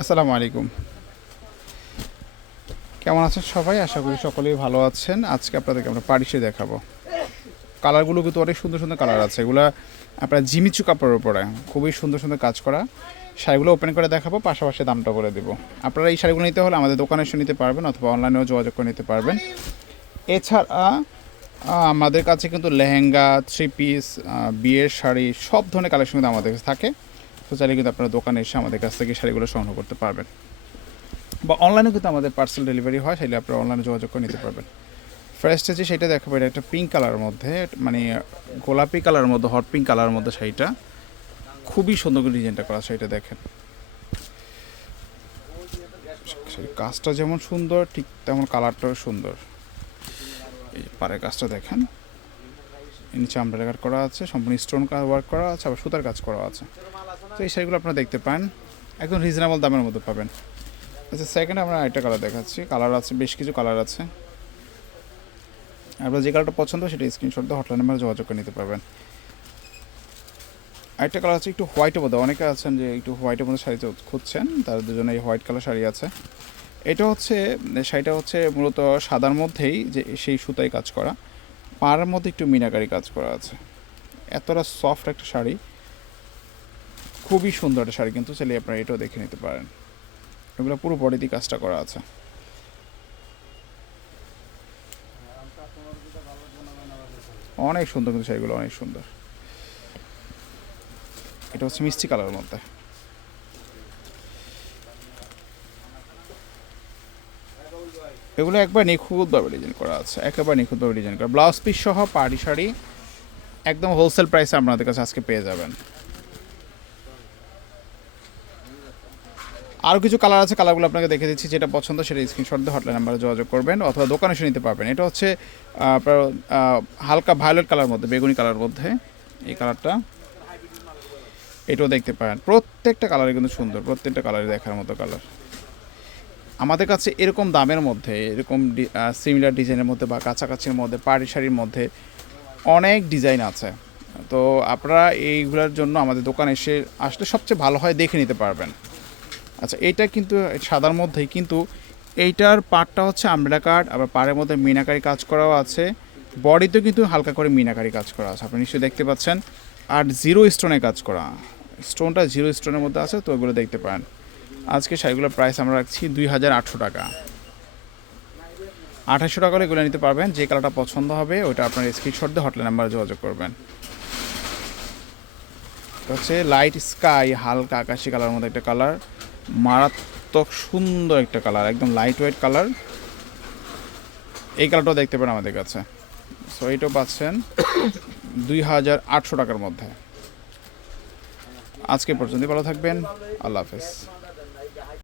আসসালামু আলাইকুম। কেমন আছেন সবাই? আশা করি সকলেই ভালো আছেন। আজকে আপনাদেরকে আমরা পারিশে দেখাবো। কালারগুলো কিন্তু অনেক সুন্দর সুন্দর কালার আছে। এগুলো আপনার জিমিচু কাপড়ের উপরে খুবই সুন্দর সুন্দর কাজ করা। শাড়িগুলো ওপেন করে দেখাবো, পাশাপাশি দামটা বলে দেবো। আপনারা এই শাড়িগুলো নিতে হলে আমাদের দোকানে এসে নিতে পারবেন অথবা অনলাইনেও যোগাযোগ করে নিতে পারবেন। এছাড়া আমাদের কাছে কিন্তু লেহেঙ্গা থ্রি পিস বিয়ের শাড়ি সব ধরনের কালেকশন কিন্তু আমাদের কাছে থাকে। তো চাইলে কিন্তু আপনারা দোকানে এসে আমাদের কাছ থেকে শাড়িগুলো সংগ্রহ করতে পারবেন। বা অনলাইনে কিন্তু আমাদের পার্সেল ডেলিভারি হয় সেটা আপনারা অনলাইনে যোগাযোগ করে নিতে পারবেন। ফার্স্ট যে সেটা দেখাবো, এটা একটা পিঙ্ক কালারের মধ্যে মানে গোলাপি কালারের মধ্যে হট পিঙ্ক কালারের মধ্যে শাড়িটা। খুবই সুন্দর করে ডিজাইনটা করা শাড়িটা দেখেন। কাজটা যেমন সুন্দর, ঠিক তেমন কালারটাও সুন্দর। এই পাড়ের কাজটা দেখেন। নিচে কাট করা আছে, সম্পূর্ণ স্টোন ওয়ার্ক করা আছে, আবার সুতার কাজ করা আছে। তো এই শাড়িগুলো আপনারা দেখতে পান। একদম রিজনেবল দামের মধ্যে পাবেন। আচ্ছা সেকেন্ড আমরা আরেকটা কালার দেখাচ্ছি। কালার আছে, বেশ কিছু কালার আছে। আপনার যে কালারটা পছন্দ সেটা স্ক্রিনশট দিয়ে হটলাইন নাম্বারে যোগাযোগ করে নিতে পারবেন। আরেকটা কালার আছে, একটু হোয়াইটের মধ্যে। অনেকে আছেন যে একটু হোয়াইটের মধ্যে শাড়ি খুঁজছেন তার দুজনে এই হোয়াইট কালার শাড়ি আছে। এটা হচ্ছে, শাড়িটা হচ্ছে মূলত সাদার মধ্যেই যে সেই সুতায় কাজ করা। পাড়ের মধ্যে একটু মিনাকারি কাজ করা আছে। এতটা সফট একটা শাড়ি। খুবই সুন্দর একটা শাড়ি কিন্তু চাইলে আপনারা এটাও দেখে নিতে পারেন। এগুলো পুরো বডিতে কাজটা করা আছে। অনেক সুন্দর কিন্তু শাড়িগুলো, অনেক সুন্দর। এটা হচ্ছে মিষ্টি কালারের মধ্যে। এগুলো একবার নিখুঁতভাবে ডিজাইন করা আছে, একেবারে নিখুঁতভাবে ডিজাইন করা। ব্লাউজ পিস সহ পাড়ি শাড়ি, একদম হোলসেল প্রাইসে আপনাদের কাছে আজকে পেয়ে যাবেন। আরও কিছু কালার আছে কালারগুলো আপনাকে দেখে দিচ্ছি, যেটা পছন্দ সেটা স্ক্রিনশট দিয়ে হটলাইন নাম্বারে যোগাযোগ করবেন অথবা দোকানে এসে নিতে পারবেন। এটা হচ্ছে আপনার হালকা ভায়োলেট কালার মধ্যে, বেগুনি কালার মধ্যে, এই কালারটা এটাও দেখতে পারেন। প্রত্যেকটা কালারই কিন্তু সুন্দর, প্রত্যেকটা কালারই দেখার মতো কালার আমাদের কাছে এরকম দামের মধ্যে, এরকম সিমিলার ডিজাইনের মধ্যে বা কাছাকাছির মধ্যে, পাড়ি শাড়ির মধ্যে অনেক ডিজাইন আছে। তো আপনারা এইগুলোর জন্য আমাদের দোকানে এসে আসলে সবচেয়ে ভালো হয় দেখে নিতে পারবেন। আচ্ছা এইটা কিন্তু সাদার মধ্যেই, কিন্তু এইটার পাটটা হচ্ছে আমব্রেলা কাট আবার পাড়ের মধ্যে মিনাকারি কাজ করাও আছে। বডিতেও কিন্তু হালকা করে মিনাকারি কাজ করা আছে, আপনি নিশ্চয়ই দেখতে পাচ্ছেন। আর জিরো স্টোনে কাজ করা, স্টোনটা জিরো স্টোনের মধ্যে আছে, তো ওগুলো দেখতে পারেন। আজকে শাড়িগুলোর প্রাইস আমরা রাখছি দুই হাজার আটশো টাকা। আঠাশশো টাকা করে এগুলো নিতে পারবেন, যে কালারটা পছন্দ হবে ওইটা আপনার স্ক্রিনশট দিয়ে হটলাইন নাম্বারে যোগাযোগ করবেন। হচ্ছে লাইট স্কাই হালকা আকাশি কালার মধ্যে একটা কালার। মারাত্মক সুন্দর একটা কালার একদম লাইট ওয়েট কালার এই কালারটাও দেখতে পারেন আমাদের কাছে। সো এইটাও পাচ্ছেন দুই হাজার আটশো টাকার মধ্যে। আজকে পর্যন্ত ভালো থাকবেন। আল্লাহ হাফেজ।